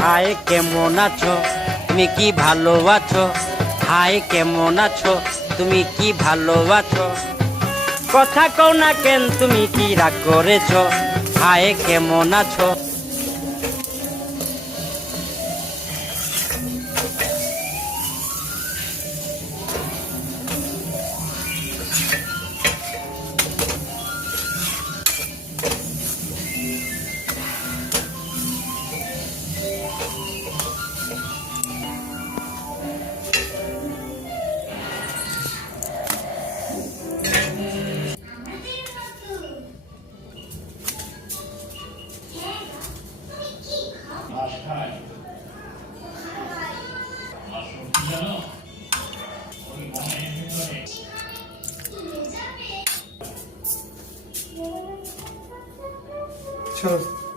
High কেমন আছো, তুমি কি ভালো আছো? হাই কেমন আছো, তুমি কি ভালো আছো? কথা কও না কেন, তুমি কি রাগ করেছো? হাই কেমন আছো? ঘাস খায় মাশরুম কি জানো ওই মনের ভিতরে চলো